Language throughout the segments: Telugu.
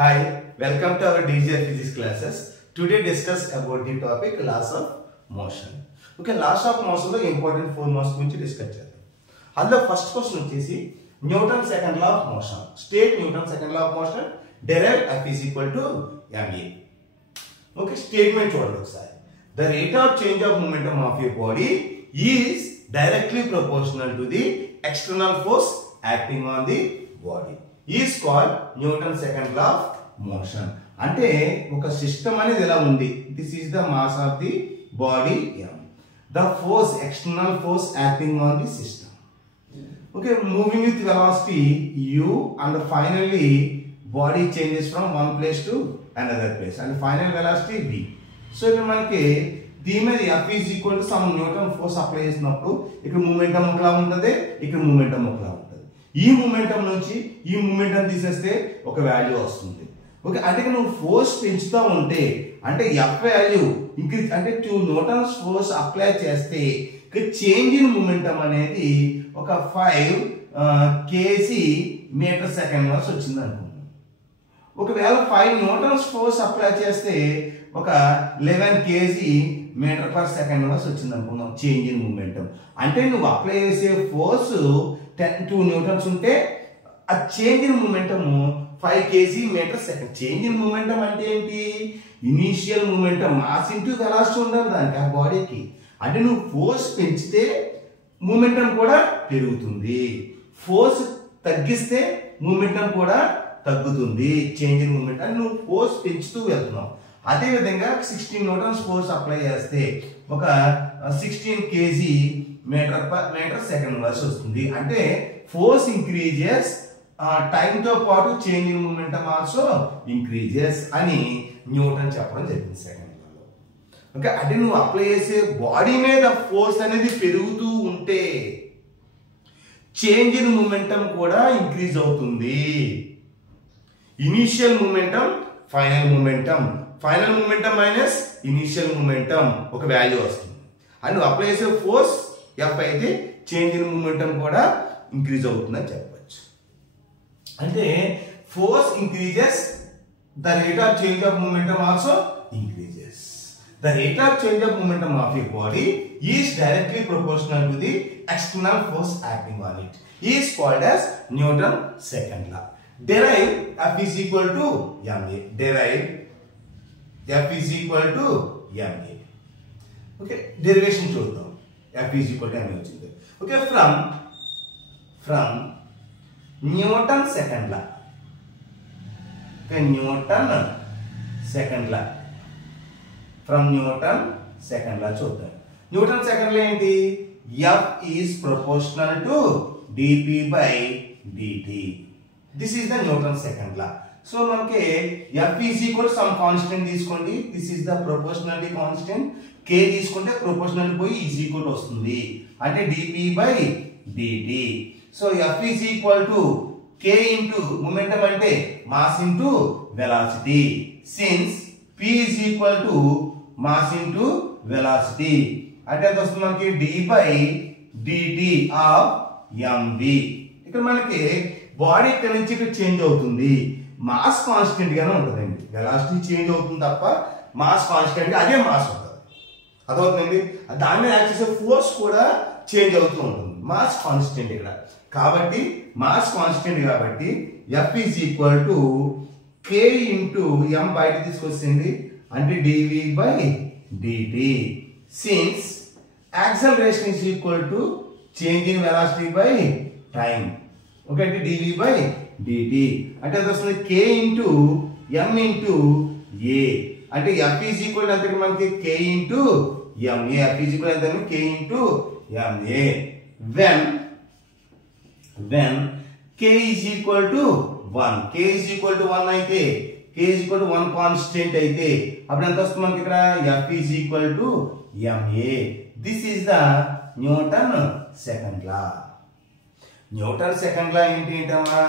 Hi, welcome to our DGR physics classes. Today discuss about the topic laws of motion. Okay, laws of motion lo important four laws guరించి discuss చేద్దాం. అందులో ఫస్ట్ క్వశ్చన్ వచ్చేసి Newton second law of motion. State Newton second law of motion derive F is equal to ma. Okay, statement చూడండి ఒకసారి. The rate of change of momentum of a body is directly proportional to the external force acting on the body. Is called Newton's second law of motion. అంటే ఒక సిస్టమ్ అనేది ఎలా ఉంది. This is the mass of the body m. The force, external force acting on the system. Okay, moving with velocity u and finally body changes from one place to another place and final velocity v. So ఇక్కడ మనకి దీని మీద F is equal to some Newton force apply చేసినప్పుడు ఇక్కడ మూమెంటం ఒకలా ఉంటుంది, ఇక్కడ మూమెంటం ఒకలా ఉంటుంది. ఈ మూమెంటం నుంచి ఈ మూమెంటం తీసేస్తే ఒక వాల్యూ వస్తుంది. ఓకే, అంటే నువ్వు ఫోర్స్ పెంచుతూ ఉంటే అంటే F వాల్యూ ఇంక్రీజ్ అంటే 2 న్యూటన్స్ ఫోర్స్ అప్లై చేస్తే చేంజ్ ఇన్ మూమెంటం అనేది ఒక 5 kg మీటర్ సెకండ్ వరకు వచ్చింది అనుకుంటున్నాను. ఒకవేళ 5 న్యూటన్స్ ఫోర్స్ అప్లై చేస్తే ఒక 11 kg మీటర్ పర్ సెకండ్ వరకు వచ్చింది అనుకున్నాం చేంజ్ ఇన్ మూమెంటం. అంటే నువ్వు అప్లై చేసే ఫోర్స్ 2 న్యూటన్స్ ఉంటే ఆ change in momentum 5 kg metre second. Change in momentum అంటే ఏంటి? Initial momentum mass into velocity ఉండాలి దానికి ఆ బాడీకి. అంటే నువ్వు ఫోర్స్ పెంచితే మూమెంటం కూడా పెరుగుతుంది, ఫోర్స్ తగ్గిస్తే మూమెంటం కూడా తగ్గుతుంది. చేంజ్ ఇన్ మూమెంట్ అంటే నువ్వు ఫోర్స్ పెంచుతూ వెళ్తున్నావు. అదే విధంగా 16 న్యూటన్స్ ఫోర్స్ అప్లై చేస్తే ఒక 16 kg మీటర్ సెకండ్ వరకు వస్తుంది. అంటే ఫోర్స్ ఇంక్రీజెస్, టైం తో పాటు change in momentum also increases అని న్యూటన్ చెప్పడం జరిగింది సెకండ్ లాలో. ఓకే, అంటే నువ్వు అప్లై చేసే బాడీ మీద ఫోర్స్ అనేది పెరుగుతూ ఉంటే చేంజ్ ఇన్ మూమెంటం కూడా ఇంక్రీజ్ అవుతుంది. Initial momentum, final momentum, final momentum minus initial momentum ఒక వాల్యూ వస్తుంది. అండ్ నువ్వు అప్లై చేసే ఫోర్స్ F అయితే చేంజ్ ఇన్ మూమెంటం కూడా ఇంక్రీజ్ అవుతుందని చెప్పవచ్చు. అంటే force increases, the rate of change of momentum also increases. The rate of change of momentum of a body is directly proportional to the external force acting on it. Is called as Newton's second law. Derive F is equal to ma. Derive F is equal to ma. Okay, derivation చూద్దాం. F is equal to ma వచ్చింది. Okay, from Newton second law. Okay, Newton second law. From Newton second law చూద్దాం. Newton second law ఏంటి? F is proportional to dp by dt. This is the Newton second law. So మనకి F is equal to some constant తీసుకోండి. This is the proportionality constant. K తీసుకుంటే proportionality పోయి is equal to వస్తుంది. అంటే dp by dt. So F is equal to K into momentum అంటే mass into velocity. Since P is equal to mass into velocity అంటే ఎంత వస్తుంది మనకి? d by dt of mv. ఇక్కడ మనకి బాడీ ఇక్కడ నుంచి ఇక్కడ చేంజ్ అవుతుంది, మాస్ కాన్స్టెంట్ గానే ఉంటుందండి. వెలాసిటీ చేంజ్ అవుతుంది తప్ప మాస్ కాన్స్టెంట్ గా అదే మాస్ ఉంటుంది. అదవుతుందండి. దాని మీద యాక్ట్ చేసే ఫోర్స్ కూడా చేంజ్ అవుతూ ఉంటుంది. మాస్ కాన్స్టెంట్ ఇక్కడ కాబట్టి, మాస్ కాన్స్టెంట్ కాబట్టి F is equal to K into m బయట తీసుకొచ్చింది అంటే dv by dt. Since acceleration is equal to change in velocity by time. Okay, అంటే dv by dt అంటే అది వస్తుంది k into m into a. అంటే F is equal to అంటే మనకి k into ma. F is equal to k into ma. When k is equal to 1, k is equal to 1 అయితే, k is equal to 1 constant అయితే అప్పుడు ఎంత వస్తుంది మనకి ఇక్కడ? F is equal to ma. This is the Newton second law. Newton second లా ఏంటి ఏంటమ్మా?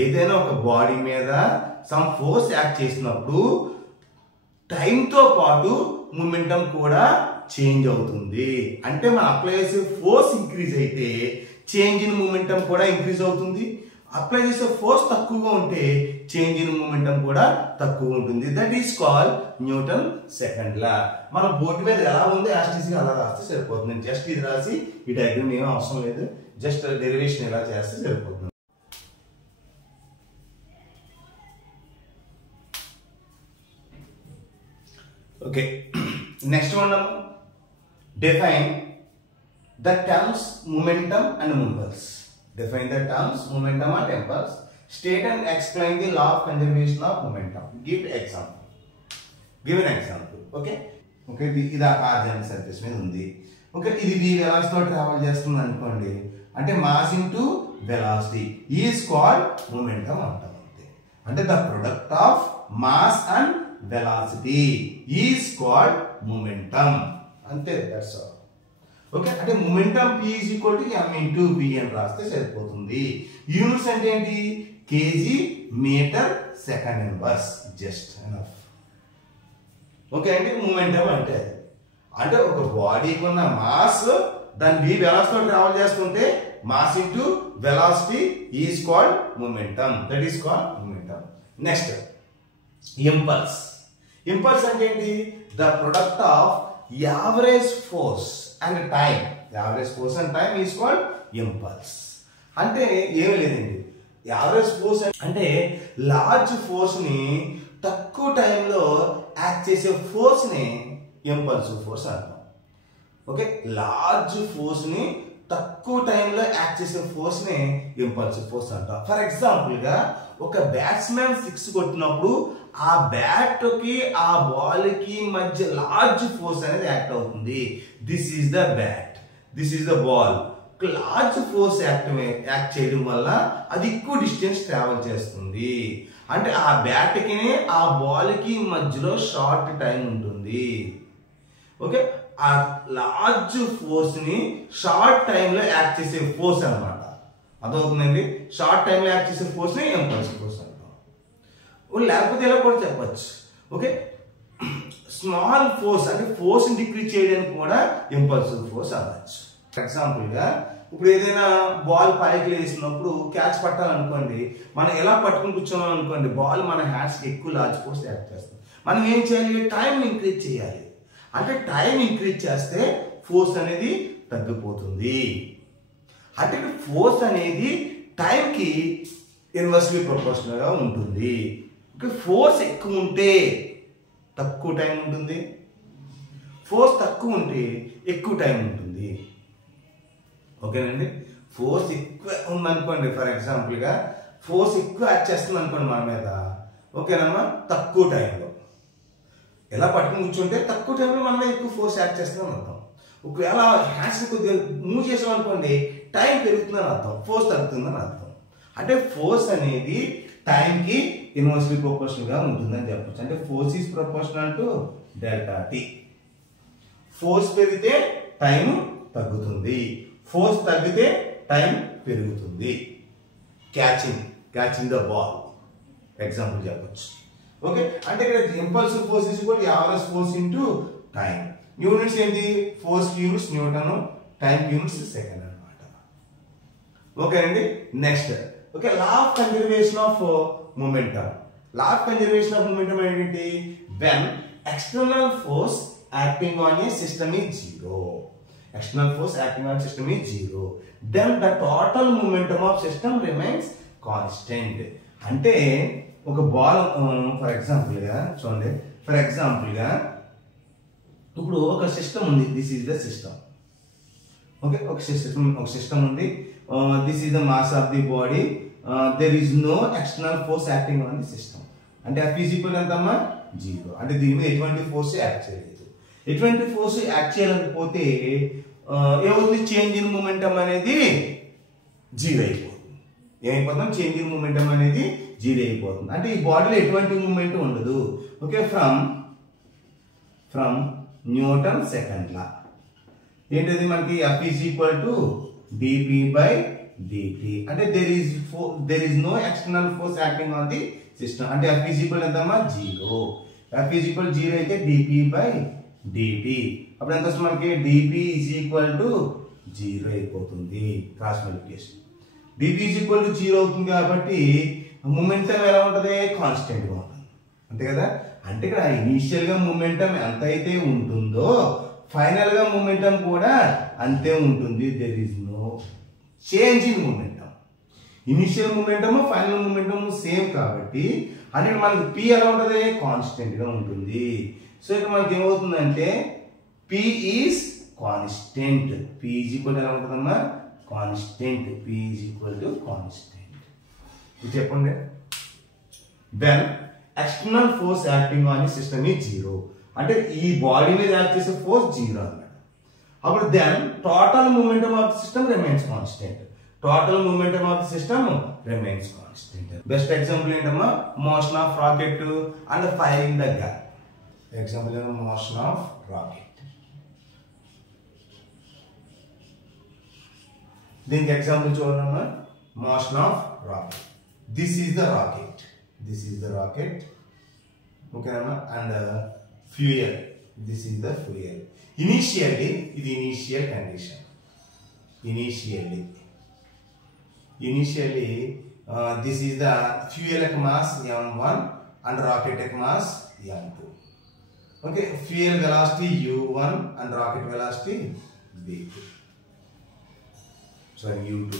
ఏదైనా ఒక బాడీ మీద సమ్ ఫోర్స్ యాక్ట్ చేసినప్పుడు టైంతో పాటు మూమెంటం కూడా చేంజ్ అవుతుంది. అంటే మనం అప్లై చేసే ఫోర్స్ ఇంక్రీజ్ అయితే చేంజ్ ఇన్ మూమెంటం కూడా ఇంక్రీజ్ అవుతుంది. అప్లై చేసే ఫోర్స్ తక్కువగా ఉంటే చేంజ్ ఇన్ మూమెంటం కూడా తక్కువ ఉంటుంది. That is called Newton second లా. మన బోర్డు మీద ఎలా ఉందో యాస్టీస్గా అలా రాస్తే సరిపోతుంది. జస్ట్ ఇది రాసి ఈ డయాగ్రామ్ ఏమీ అవసరం లేదు, జస్ట్ డెరివేషన్ ఎలా చేస్తే సరిపోతుంది. Okay, next one define the terms momentum and impulse. Define the terms momentum and impulse. State and explain the law of conservation of momentum. Give example. Give an example. Okay. Okay. ఇది ఆ కార్ జర్నీ సర్ఫేస్ మీద ఉంది. ఓకే, ఇది v వెలాసిటీ తో ట్రావెల్ చేస్తుంది అనుకోండి. అంటే mass into velocity is called momentum అంటాం. అంతే. అంటే the product of mass and velocity is called momentum. అంతే, దట్స్ ఆల్. ఓకే, అంటే మొమెంటం p = m × v అని రాస్తే సరిపోతుంది. యూనిట్స్ అంటే ఏంటి? KG metre second inverse, just enough. Okay అండి, మొమెంటం అంటే ఒక బాడీకి ఉన్న మాస్ దాని v వెలాసిటీతో ట్రావెల్ చేస్తుంటే mass into velocity is called momentum. That is called momentum. Next impulse. Impulse అంటే ఏంటి? The product of average force and time. Average force and time is called impulse. అంటే ఏమీ లేదండి, యావరేజ్ ఫోర్స్ అంటే లార్జ్ ఫోర్స్ ని తక్కువ టైంలో యాక్ట్ చేసే ఫోర్స్ ని ఇంపల్సివ్ ఫోర్స్ అంటాం. ఓకే, లార్జ్ ఫోర్స్ ని తక్కువ టైంలో యాక్ట్ చేసే ఫోర్స్ ని ఇంపల్సివ్ ఫోర్స్ అంటాం. ఫర్ ఎగ్జాంపుల్ గా ఒక బ్యాట్స్మెన్ 6 కొట్టినప్పుడు ఆ బ్యాట్ కి ఆ బాల్ కి మధ్య లార్జ్ ఫోర్స్ అనేది యాక్ట్ అవుతుంది. This is the bat, this is the ball. Large force act చేయడం వల్ల అది ఎక్కువ డిస్టెన్స్ ట్రావెల్ చేస్తుంది. అంటే ఆ బ్యాట్ కి ఆ బాల్ కి మధ్యలో షార్ట్ టైం ఉంటుంది. ఓకే, ఆ లార్జ్ ఫోర్స్ ని షార్ట్ టైంలో యాక్ట్ చేసే ఫోర్స్ అన్నమాట. అదవుతుందండి. షార్ట్ టైంలో యాక్ట్ చేసే ఫోర్స్ ని ఇంపల్సివ్ ఫోర్స్ అంటాం. లేకపోతే ఇలా కూడా చెప్పచ్చు. ఓకే, స్మాల్ ఫోర్స్ అంటే ఫోర్స్ డిక్రీజ్ చేయడానికి కూడా ఇంపల్సివ్ ఫోర్స్ అవ్వచ్చు. ఫర్ ఎగ్జాంపుల్ గా ఇప్పుడు ఏదైనా బాల్ పైకి లేసినప్పుడు క్యాచ్ పట్టాలనుకోండి, మనం ఎలా పట్టుకుని కూర్చోమని అనుకోండి, బాల్ మన హ్యాండ్స్ కి ఎక్కువ లార్జ్ ఫోర్స్ యాక్ట్ చేస్తుంది. మనం ఏం చేయాలి? టైం ఇంక్రీజ్ చేయాలి. అంటే టైం ఇంక్రీజ్ చేస్తే ఫోర్స్ అనేది తగ్గిపోతుంది. అంటే ఫోర్స్ అనేది టైంకి ఇన్వర్స్లీ ప్రపోర్షనల్ గా ఉంటుంది. ఫోర్స్ ఎక్కువ ఉంటే తక్కువ టైం ఉంటుంది, ఫోర్స్ తక్కువ ఉంటే ఎక్కువ టైం ఉంటుంది. ఓకేనండి, ఫోర్స్ ఎక్కువ ఉందనుకోండి, ఫర్ ఎగ్జాంపుల్ గా ఫోర్స్ ఎక్కువ యాక్ట్ చేస్తుంది అనుకోండి మన మీద, ఓకేనమ్మా, తక్కువ టైంలో ఎలా పట్టుకుని కూర్చుంటే తక్కువ టైంలో మన మీద ఎక్కువ ఫోర్స్ యాక్ట్ చేస్తుందని అర్థం. ఒకవేళ హ్యాండ్స్ కొద్దిగా మూవ్ చేసాం అనుకోండి, టైం పెరుగుతుందని అర్థం, ఫోర్స్ తగ్గుతుందని అర్థం. అంటే ఫోర్స్ అనేది టైంకి ఇన్వర్స్లీ ప్రపోర్షనల్ గా ఉంటుందని చెప్పొచ్చు. అంటే force is proportional to delta T. Force పెరిగితే టైం తగ్గుతుంది, ఫోర్స్ తగ్గితే టైం పెరుగుతుంది. క్యాచింగ్ ద బాల్ ఎగ్జాంపుల్ చెప్పొచ్చు. ఓకే, అంటే ఇక్కడ impulsive force is equal to average force into time. Units ఏంటి? Force units newton, time units second అన్నమాట. ఓకే అండి, next okay, law of conservation of momentum. Law of conservation of momentum ఏంటి? When external force acting on a system is zero. External force acting on system is zero. Then the total momentum of system remains constant. అంటే ఒక బాల్ ఫర్ ఎగ్జాంపుల్ గా చూడండి, ఫర్ ఎగ్జాంపుల్ గా ఇప్పుడు ఒక సిస్టమ్ ఉంది. This is the system. Okay, ఒక సిస్టమ్ ఉంది. This is the mass of the body. There is no external force acting on the system. అంటే ఆ ఫిజికల్ ఎంతమ్మా? జీరో. అంటే దీని మీద ఎటువంటి ఫోర్స్ యాక్ట్ చేయలేదు. ఎటువంటి ఫోర్స్ యాక్ట్ చేయలేకపోతే ఏమవుతుంది? చేంజ్ ఇన్ మూమెంటం అనేది జీరో అయిపోతుంది. ఏమైపోతాం? చేంజ్ ఇన్ మూమెంటం అనేది జీరో అయిపోతుంది. అంటే ఈ బాడీలో ఎటువంటి మూమెంట్ ఉండదు. Okay, from newton second law ఏంటది మనకి? F is equal to dp/dt. అంటే there is no external force acting on the system. అంటే F ఈజ్ ఈక్వల్ ఎంతమ్మా? Zero. F is equal zero అయితే dp/dt. అప్పుడు ఎంత వస్తుంది మనకి? dp is equal to zero అయిపోతుంది. Cross multiplication. dp is equal to 0 అవుతుంది కాబట్టి మొమెంటం ఎలా ఉంటుంది, కాన్స్టెంట్ గా ఉంటుంది అంతే కదా. అంటే ఇక్కడ ఇనీషియల్ గా మొమెంటం ఎంత అయితే ఉంటుందో ఫైనల్ గా మొమెంటం కూడా అంతే ఉంటుంది. There is no change in momentum. Initial momentum final momentum same కాబట్టి అంటే మనకి p ఎలా ఉంటుంది, కాన్స్టెంట్ గా ఉంటుంది. సో ఇక్కడ మనకి ఏమవుతుందంటే p is constant. p is equal ఎలా ఉంటుందమ్మా, constant. p is equal to constant. ఇది చెప్పండి. Then external force acting on system is 0. అంటే ఈ బాడీ మీద యాక్ట్ చేసే ఫోర్స్ 0 అన్నమాట. అప్పుడు then total momentum of the system remains constant. Total momentum of the system remains constant. Best example ఏంటమ్మా, motion of rocket and firing the gun. Example ఏమో మోషన్ ఆఫ్ రాకెట్. దీనికి ఎగ్జాంపుల్ చూడమ్మా, motion of rocket. This is the rocket. This is the rocket. ఓకేనమ్మా. And fuel. This is the fuel. Initially ఇది initial condition. Initially this is the fuel mass m1 and rocket mass m2. Okay, fuel velocity u1 and rocket velocity v2. Sorry, u2.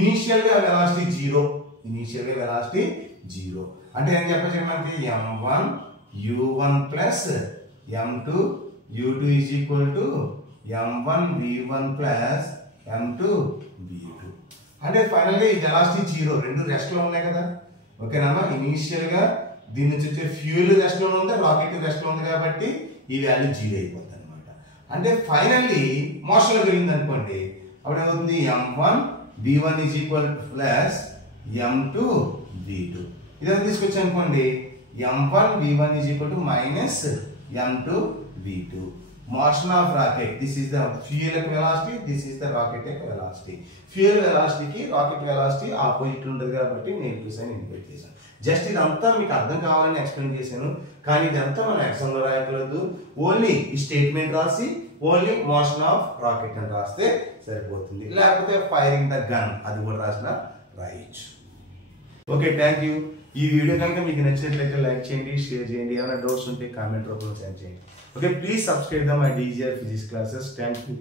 Initial velocity 0. Initial velocity 0. అంటే ఏం చెప్పొచ్చు మనకి m1 u1 plus m2 u2 is equal to m1 v1 plus m2 v2. అంటే ఫైనల్ గా ఈ వెలాసిటీ 0, రెండు రెస్ట్ లో ఉన్నాయి కదా. ఓకేనా. ఇనిషియల్ గా దీని నుంచి వచ్చే ఫ్యూయల్ రెస్ట్ లో ఉంది, రాకెట్ రెస్ట్ లో ఉంది కాబట్టి ఈ వాల్యూ 0 అయిపోతుంది అనమాట. అంటే ఫైనల్లీ మోషన్ లో వెళ్ళింది అనుకోండి, అప్పుడు ఏమవుతుంది, m1 v1 is equal plus m2 v2. ఇదంతా తీసుకొచ్చి అనుకోండి, m1 v1 is equal to minus m2 v2. Motion of rocket. This is the fuel velocity. This is the rocket velocity. Fuel velocity की rocket velocity opposite ఉంటుంది కాబట్టి నేను చూసాను, ఇండికేట్ చేశాను. జస్ట్ ఇదంతా మీకు అర్థం కావాలని ఎక్స్ప్లెయిన్ చేశాను. కానీ ఇదంతా మన ఎగ్జామ్ లో రాయకూడదు. ఓన్లీ ఈ స్టేట్మెంట్ రాసి ఓన్లీ మోషన్ ఆఫ్ రాకెట్ అని రాస్తే సరిపోతుంది. లేకపోతే ఫైరింగ్ ద గన్ అది కూడా రాసిన రాయొచ్చు. Okay, thank you. ఈ వీడియో కనుక మీకు నచ్చినట్లయితే లైక్ చేయండి, షేర్ చేయండి. ఏమైనా డౌట్స్ ఉంటే కామెంట్ రూపంలో సెండ్ చేయండి. Okay, please subscribe to my DGR physics classes. Thank you.